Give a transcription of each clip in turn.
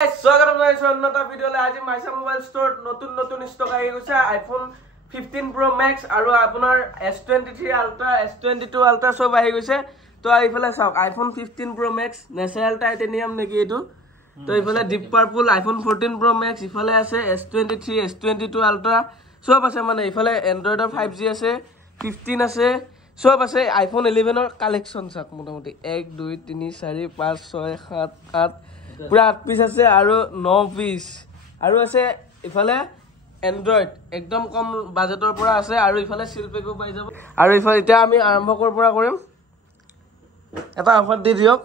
स्वागत अन्यथा भिडिओले আজি মাইছা মোবাইল স্টোৰ নতুন স্টক আহি গৈছে আইফোন 15 Pro Max আৰু আপোনাৰ S23 Ultra S22 Ultra সব আহি গৈছে তো এইফালে চাওক iPhone 15 Pro Max natural titanium নেকি এটো তো এইফালে deep purple iPhone 14 Pro Max ইফালে আছে S23 S22 Ultra সব আছে মানে ইফালে এন্ড্ৰয়েডৰ 5G আছে 15 আছে সব আছে আইফোন 11 ৰ কালেকশন চাওক মোটামুটি 1 2 3 4 5 6 7 8 পুরা 8 পিস আছে আৰু 9 পিস আৰু আছে ইফালে এন্ড্ৰয়েড একদম কম বাজেটৰ পৰা আছে আৰু ইফালে সিলপেকো পাই যাব আৰু ইফালে এতিয়া আমি আৰম্ভ কৰ পৰা কৰিম এটা অফাৰ দি দিয়ক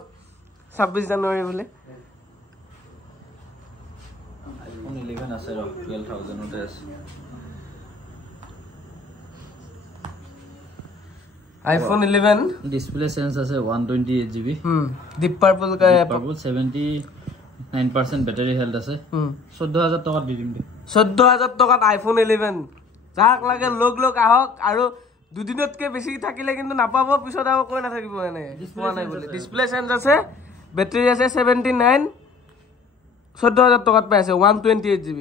26 জানুৱাৰী বলে iPhone 11 আছে 12000 তে আছে iPhone 11 डिस्प्ले सेंस আছে 128GB ডিপ পার্পল का পার্পল 79% ব্যাটারি হেলথ আছে 14000 টাকা দি দিম 14000 টাকাত iPhone 11 যাক লাগে লোক আহক আৰু দুদিনতকে বেছি থাকিলে কিন্তু নাপাব পিছত আৰু কই না থাকিব এনে পোৱা নাই বলে ডিসপ্লে সেন্স আছে ব্যাটারি আছে 79 14000 টাকাত পাইছে 128GB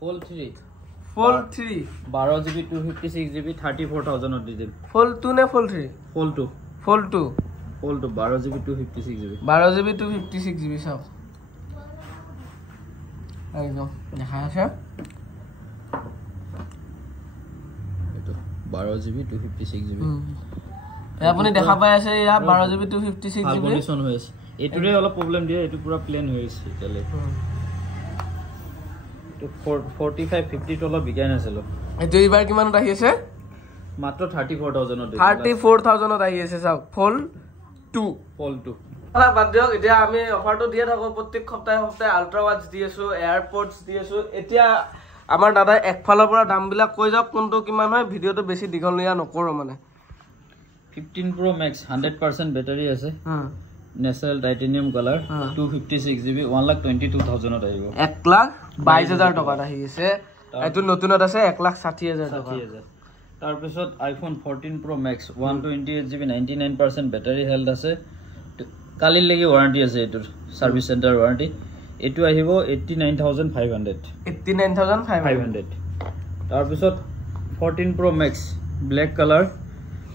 Fold 3 12GB 256GB 34000 ত দি দিম Fold 2 নে Fold 3 Fold 2 12GB 256GB 12GB 256GB সব একদম দেখা আছে এটো 12GB 256GB আপুনি দেখা পাই আছে ইয়া 12GB 256GB কন্ডিশন হৈ আছে এটোৰে অলপ প্ৰবলেম দিয়ে এটো পুৰা প্লেন হৈ আছে তেলে 4550 ডলাৰ বিগাইন আছিল এটো ইবাৰ কিমানত আহি আছে মাত্ৰ 34000 34000 আহি আছে চাওক Fold 2 আলা বাদ দিয়ক এতিয়া আমি অফাৰটো দিয়ে থাকো প্ৰত্যেক সপ্তাহে আল্ট্ৰা ওয়াচ দি আছো এয়াৰপডস দি আছো এতিয়া আমাৰ দাদা একফালৰ পৰা দামবিলাক কৈ যাওক কোনটো কিমান হয় ভিডিওটো বেছি দীঘলীয়া নকৰো মানে 15 Pro Max 100% ব্যাটারি আছে ন্যাচারাল টাইটেনিয়াম কালার 256GB 1,22,000 আহিব 1,22,000 টাকা আহি আছে এটো নতুনত আছে 1,60,000 টাকা তাৰ পিছত iPhone 14 Pro Max 128GB 99% battery health আছে কালিৰ লাগি ওয়াৰেন্টি আছে এটোৰ সাৰ্ভিস সেন্টাৰ ওয়াৰেন্টি এটো আহিব 89,500 তাৰ পিছত 14 Pro Max ব্ল্যাক কালাৰ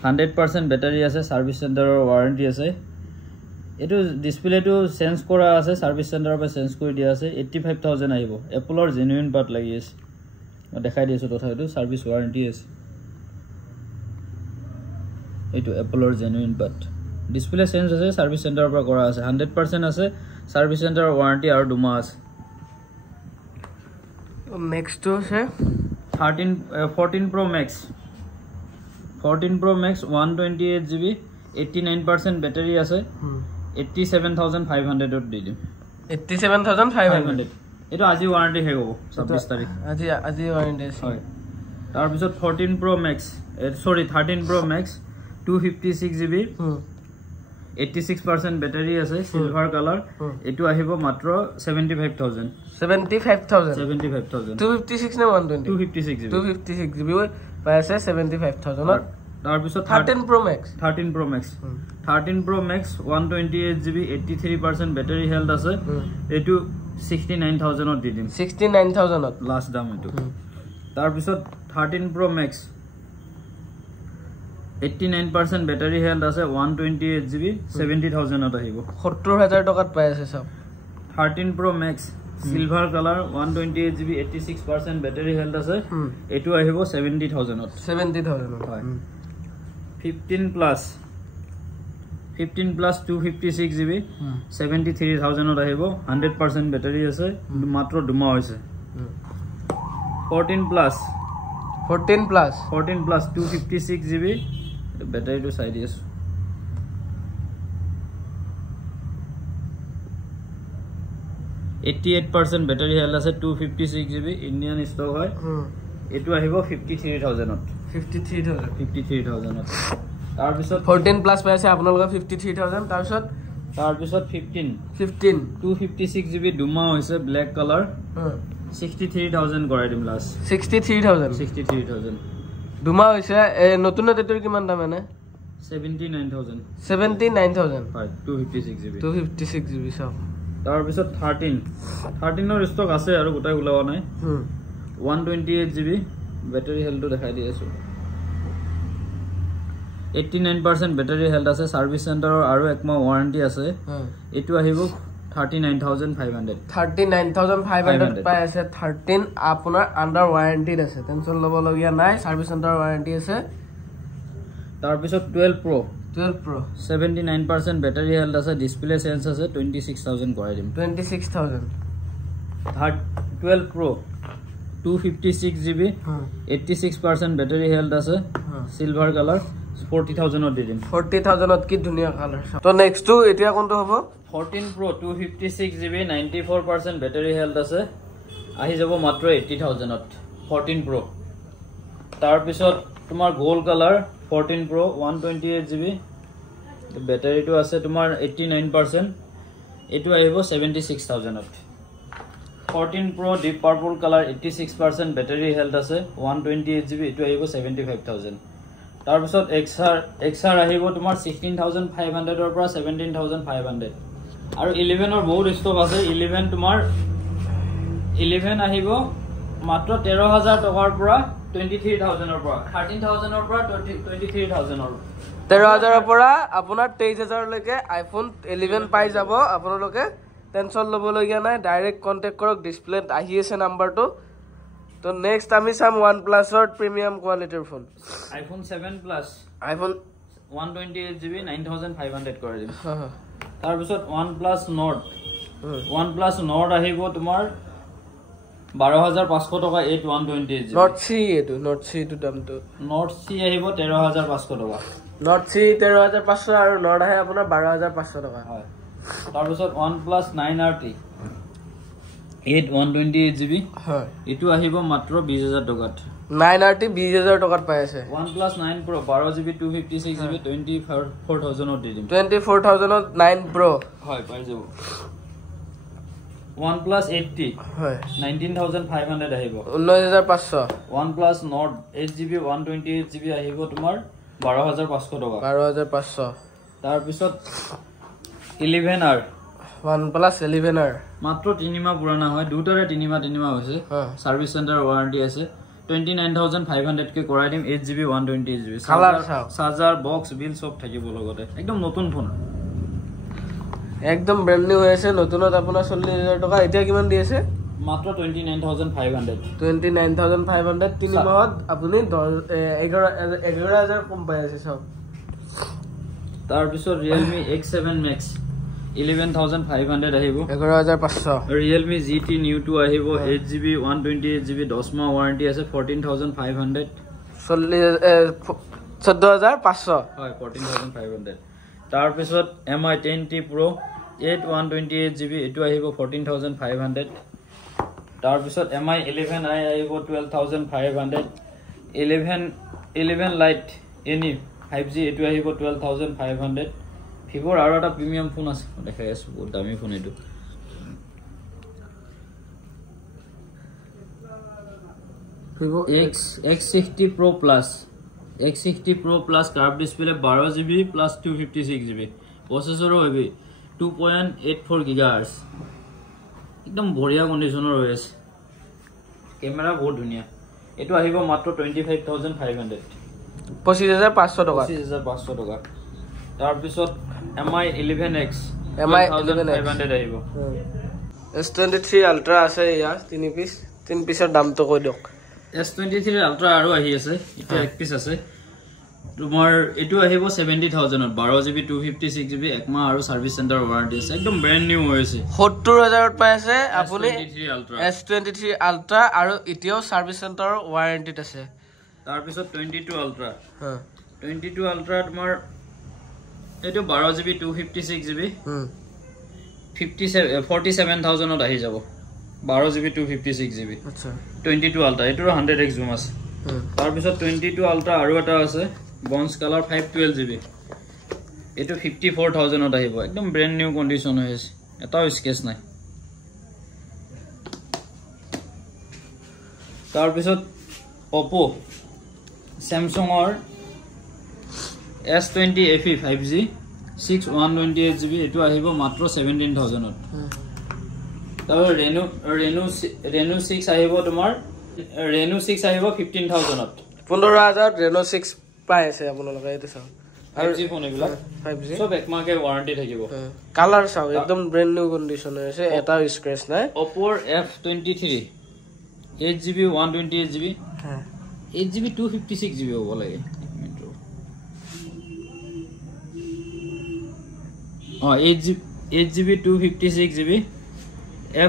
100% ব্যাটাৰি আছে সাৰ্ভিস সেন্টাৰৰ ওয়াৰেন্টি আছে এটো ডিসপ্লে টু সেন্স কৰা আছে সাৰ্ভিস সেন্টাৰৰ পৰা সেন্স কৰি দিয়া আছে 85000 আহিব এপলৰ জেনুইন পাৰ্ট লাগি আছে মই দেখাই দিছো তথাপিটো সাৰ্ভিস ওয়াৰেন্টি আছে এটো এপলৰ জেনুইন পাৰ্ট ডিসপ্লে সেন্স আছে সাৰ্ভিস সেন্টাৰৰ পৰা কৰা আছে 100% আছে সাৰ্ভিস সেন্টাৰৰ ওয়াৰেন্টি আৰু 2 মাহ আছে নেক্সট আছে 14 Pro Max 128GB 89% ব্যাটারি আছে 87500 ত দিম 87500 এটো আজি ওয়ারেন্টি হে হ'ব 26 তাৰিখ আজি ওয়াৰেন্টি আছে তাৰ পিছত 13 Pro Max 256GB 86% ব্যাটাৰি আছে সিলভাৰ কালাৰ এটো আহিব মাত্ৰ 75000 256 নে 120 256GB পাই আছে 75000 তাৰ পিছত 13 Pro Max 128GB 83% battery health আছে এটো 69000 ত দি দিম 69000 ত লাস্ট দাম এটো তাৰ পিছত 13 Pro Max 89% ব্যাটারি হেলথ আছে 128GB 70000 ত আহিব 70000 টাকাত পাই আছে সব 13 Pro Max silver colour 128GB 86% battery health আছে এটো আহিব 70000 ত 70000 হয় 15 plus 256GB 73000 ত আহিব 100% ব্যাটারি আছে মাত্ৰ 2 মাহ হৈছে 14 plus 256GB battery two side আছে 88% ব্যাটারি হেলথ আছে 256GB ইন্ডিয়ান স্টক হয় এটো আহিব 53000 ত 53000 ত তাৰ পিছত 14 প্লাস পাইছে আপোনালোকে 53000 তাৰ পিছত 15 256GB দুমা হৈছে ব্ল্যাক কালাৰ 63000 কৰাই দিম লাষ্ট 63000 দুমা হৈছে নতুনত এটোৰ কিমান দাম এনে 79000 79000 হয় 256GB সব তাৰপিছত 13 ষ্টক আছে আৰু গোটাই ওলোৱা নাই 128 GB বেটাৰী হেল্থটো দেখাই দি আছো 89% বেটাৰী হেল্থ আছে সাৰ্ভিস চেণ্টাৰৰ আৰু একমাহ ওয়াৰেন্টি আছে এটো আহিব 39500 পাই আছে 13 আপোনাৰ আন্ডাৰ ওয়াৰেন্টি আছে টেনচন লব লগিয়া নাই সাৰ্ভিস চেণ্টাৰৰ ওয়াৰেন্টি আছে তাৰপিছত 12 Pro 79% বেটাৰী হেল্থ আছে ডিসপ্লে চেঞ্জ আছে 26000 কৰাই দিম 26000 12 Pro 256 GB 86% বেটাৰী হেল্থ আছে সিলভাৰ কালাৰ 40000 দি দিম 40000 কি ধুনিয়া কালাৰ তো নেক্সট টু এতিয়া কোনটো হ'ব 14 Pro 256 GB 94% বেটাৰী হেল্থ আছে আহি যাব মাত্ৰ 80000 14 Pro তাৰ পিছত তোমাৰ গোল্ড কালাৰ 14 Pro 128 GB বেটাৰীটো আছে তোমাৰ 89% এটো আহিব 76000 14 Pro deep purple color 86% battery health আছে 128 GB এটো আহিব 75000 তাৰ পিছত XR আহিব তোমাৰ 16500 ৰ পৰা 17500 আৰু 11 ৰ বহুত ষ্টক আছে 11 তোমাৰ 11 আহিব মাত্ৰ 13000 টকাৰ পৰা 23000 ৰ পৰা 13000 ৰ পৰা 23000 ৰ 13000 ৰ পৰা আপোনাৰ 23000 লৈকে আইফোন 11 পাই যাব আপোনালোকে টেনচন লব লগিয়া নাই ডাইৰেক্ট কন্টাক্ট কৰক ডিসপ্লেত আহি আছে নাম্বাৰটো তো নেক্সট আমি সাম OnePlus ৰ প্ৰিমিয়াম কোৱালিটিৰ phone iPhone 7 Plus iPhone 128 GB 9500 কৰি দিম তাৰ পিছত OnePlus Nord আহিব তোমাৰ 12500 টকা 8128 GB Nord C টো দামটো Nord C আহিব 13500 টকা Nord C 13500 আৰু Nord আহে আপোনাৰ 12500 টকা হয় তাৰ পিছত OnePlus 9RT 128 GB হয় এটো আহিব মাত্ৰ 20000 টকাত 9RT 20000 টকাত পাই আছে OnePlus 9 Pro 12 GB 256 GB 24000 ত দি দিম 24000 ত 9 Pro হয় পাই যাব OnePlus 80 হয় 19500 আহিব 19500 OnePlus Nord 8GB 128 GB আহিব তোমাৰ 12500 টকা 12500 তাৰ পিছত 11R OnePlus 11R মাত্ৰ 3 মাহ পুৰানা হয় দুটাৰে 3 মাহ হৈছে সাৰ্ভিস চেণ্টাৰ ওয়াৰেন্টি আছে 29500 কে কৰাই দিম 8GB 128GB colour charger box বিল সব থাকিব লগতে একদম নতুন ফোন একদম ব্ৰ্যান্ড নিউ হৈছে নতুনত আপোনাৰ 40000 টকা এতিয়া কিমান দি আছে মাত্ৰ 29500 3 মাহত আপুনি 11000 কম পাই আছে সব তাৰ পিছত Realme X7 Max 11500 আহিব 11500 Realme GT New 2 আহিব 8GB 128GB 10 মাহ ওয়াৰেন্টি আছে 14500 14500 হয় 14500 তাৰ পিছত MI 10T Pro 128GB এটো আহিব 14500 তাৰ পিছত MI 11i আহিব 12500 11 Lite any 5G এটো আহিব 12500 Vivo আৰু এটা প্ৰিমিয়াম ফোন আছে দেখাই আছো বহুত দামী ফোন এটো Vivo X60 Pro Plus curved display 12GB plus 256GB processor হবে 2.84 GHz একদম বঢ়িয়া কন্ডিশনৰ হৈ আছে ক্যামেৰা বহুত ধুনিয়া এটো আহিব মাত্ৰ 25500 25500 টকা 25500 টকা তাৰ পিছত MI 11X 500 আহিব S23 Ultra আছে ইয়া 3 পিছৰ দামটো কৈ দিওক S23 Ultra আৰু আহি আছে এটা এক পিস আছে তোমাৰ এটো আহিব 70000 ত 12GB 256GB একমাহ আৰু সাৰ্ভিস চেণ্টাৰ ওয়াৰেন্টি আছে একদম ব্ৰ্যান্ড নিউ হৈছে 70000 ত পাই আছে আপুনি S23 Ultra আৰু ইতিয়াও সাৰ্ভিস চেণ্টাৰ ওয়াৰেন্টিত আছে তাৰ পিছত 22 Ultra 22 Ultra তোমাৰ এটো 12GB 256GB 47000 ত আহি যাব 12GB 256GB আচ্ছা 22 Ultra এটোৰ 100x zoom আছে তাৰ পিছত 22 Ultra আৰু এটা আছে বন্স কালাৰ 512GB এটো 54000 ত আহিব একদম ব্ৰ্যান্ড নিউ কন্ডিশন হৈছে এটাও স্কেচ নাই তাৰ পিছত Oppo Samsung ৰ S20 FE 5G 6128GB এটো আহিব মাত্ৰ 17000 ত তাৰপৰ ৰেনু 6 আহিব তোমাৰ ৰেনু 6 আহিব 15000 ত 15000 ৰেনো 6 পাই আছে আপোনালোকে এইটো চাও 5G ফোন এগুলা 5G সব একমাহে ওয়ারেন্টি থাকিব কালার চাও একদম ব্র্যান্ড নিউ কন্ডিশন আছে এটা স্ক্র্যাচ নাই Oppo F23 8GB 128GB হ্যাঁ 8GB 256GB হ'ব লাগে ও 8GB 256GB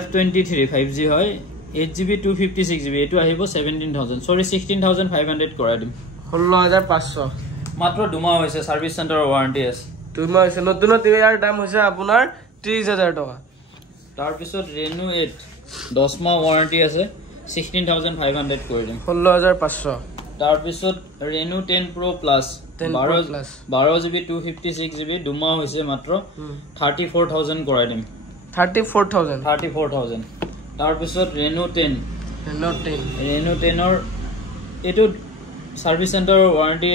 F23 5G হয় 8GB 256GB এটো আহিব 17000 সরি 16500 কৰাই দিম 16500 মাত্ৰ দুমাহ হৈছে সাৰ্ভিস সেন্টাৰৰ ওয়াৰেন্টি আছে দুমাহ হৈছে নতুনত ইয়াৰ দাম হৈছে আপোনাৰ 30000 টকা তাৰ পিছত Reno 8 10 মাহ ওয়াৰেন্টি আছে 16500 কৰি দিম 16500 তাৰ পিছত Reno 10 Pro Plus 12GB 256GB দুমাহ হৈছে মাত্ৰ 34000 কৰাই দিম 34000 তাৰ পিছত Reno 10 ৰ এটো সাৰ্ভিস সেন্টাৰৰ ওয়াৰেন্টি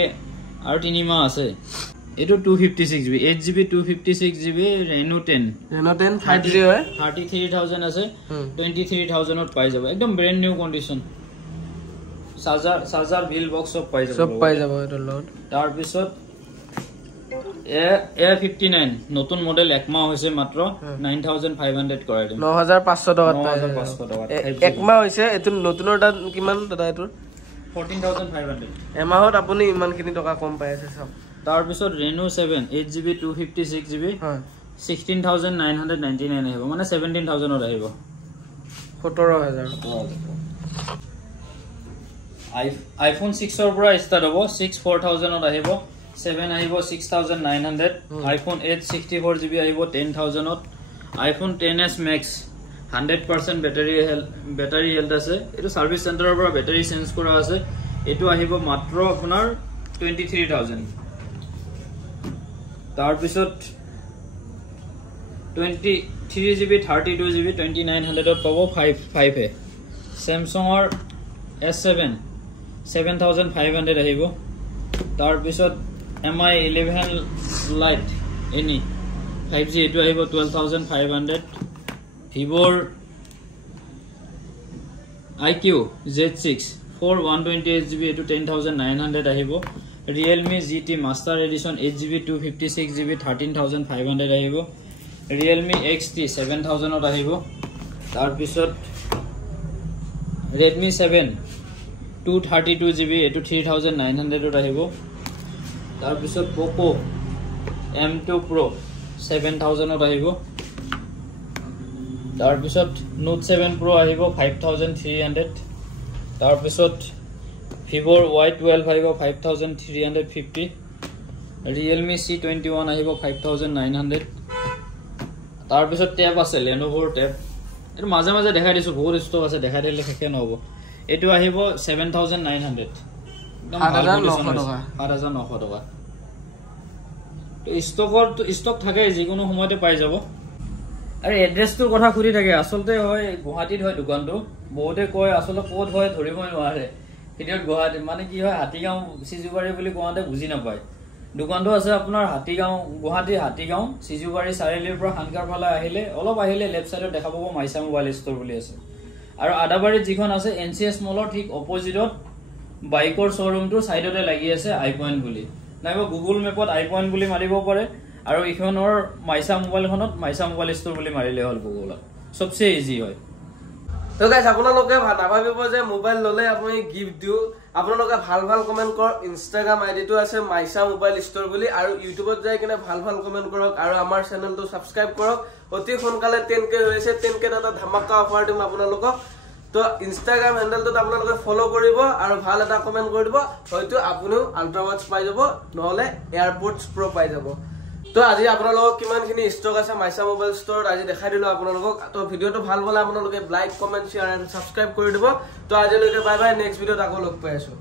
আৰু 3 মাহ আছে এটো 256GB 8GB 256GB Reno 10 5G হয় 33000 আছে 23000 ত পাই যাব একদম brand new condition charger bill box সব পাই যাব এটো লট তাৰ পিছত A59 নতুন মডেল একমাহ হৈছে মাত্ৰ 9500 কৰাই দিম 9500 টকা 9500 টকা একমাহ হৈছে এটো নতুনৰ দাম কিমান দাদা এটো 14500 এমাহত আপুনি ইমানখিনি টকা কম পাই আছে সব তাৰ পিছত Reno 7 8GB 256GB 16999 আহিব মানে 17000 ত আহিব 17000 iPhone 6 ৰ পৰা ষ্টাৰ্ট হ'ব 6 4000 ত আহিব 7 আহিব 6900 iPhone 8 64GB আহিব 10000 ত iPhone 10s Max 100% battery health আছে এটো সার্ভিস সেন্টাৰৰ পৰা ব্যাটাৰি চেঞ্জ কৰা আছে এটো আহিব মাত্ৰ আপোনাৰ 23000 তাৰ পিছত 23GB 32GB 2900 ত পাব 5 এ Samsung ৰ S7 7500 আহিব তাৰ পিছত MI 11 Lite এনি 5G এটো আহিব 12500 Vivo IQ Z6 128GB to 10900 আহিব Realme GT Master Edition 8GB 256GB 13500 আহিব Realme XT 7000 ত আহিব তাৰ পিছত Redmi 7 232GB এটো 3900 ত আহিব তাৰ পিছত Poco M2 Pro 7000 ত আহিব তাৰ পিছত Note 7 Pro আহিব 5300 তাৰ পিছত Vivo Y12 আহিব 5350 Realme C21 আহিব 5900 তাৰ পিছত tab আছে Lenovo tab এটো মাজে মাজে দেখাই দিছো বহুত ষ্টক আছে দেখাই দিলে শেষ নহব এটো আহিব 7900 7900 টকা তো ষ্টক থাকে যিকোনো সময়তে পাই যাব আৰু এড্ৰেছটোৰ কথা খুৰি থাকে আসলতে হয় গুৱাহাটীত হয় দোকানটো বহুতে কয় আসলে কোড হয় ধৰিবই নোৱাৰে ভিডিঅ'ত গুৱাহাটী মানে কি হয় হাতীগাঁও সিজুবাৰী বুলি কোৱাতে বুজি নাপায় দোকানটো আছে আপোনাৰ হাতীগাঁও গুৱাহাটী হাতীগাঁও সিজুবাৰী চাৰিলিৰ পৰা হানকাৰ ফালে আহিলে অলপ আহিলে লেফট সাইডত দেখা পাব মাইছা মোবাইল ষ্টৰ বুলি আছে আৰু আদাবাৰীত যিখন আছে NCS মলৰ ঠিক অপজিটত বাইকৰ শ্বৰুমটো সাইডতে লাগি আছে আই পইণ্ট বুলি নাইবা গুগল মেপত আই পইণ্ট বুলি মাৰিব পাৰে আৰু ইখনৰ মাইছা মোবাইলখনত মাইছা মোবাইল ষ্টৰ বুলি মাৰিলে হল গুগলত সবচে ইজি হয় তো গাইস আপোনালোকে নাভাবিব যে মোবাইল ললে আপুনি গিফট দিও আপোনালোকে ভাল ভাল কমেন্ট কৰ ইনষ্টাগ্ৰাম আইডিটো আছে মাইছা মোবাইল ষ্টৰ বুলি আৰু ইউটিউবত যাই কিনে ভাল ভাল কমেন্ট কৰক আৰু আমাৰ চেনেলটো সাবস্ক্ৰাইব কৰক অতি সোনকালে 10k হৈছে 10k এটা ধামাকা অফাৰ দিম আপোনালোকক তো ইনষ্টাগ্ৰাম হ্যান্ডেলটো আপোনালোকে ফলো কৰিব আৰু ভাল এটা কমেন্ট কৰি দিব হয়তো আপুনিও আল্ট্ৰা ওয়াচ পাই যাব নহলে এয়াৰপডস প্ৰো পাই যাব তো আজি আপোনালোকক কিমানখিনি ষ্টক আছে মাইছা মোবাইল ষ্টৰত আজি দেখাই দিলো আপোনালোকক তো ভিডিওটো ভাল পালে আপোনালোকে like comment share and subscribe কৰি দিব তো আজিলৈকে বাই বাই নেক্সট ভিডিওত আকৌ লগ পাই আছো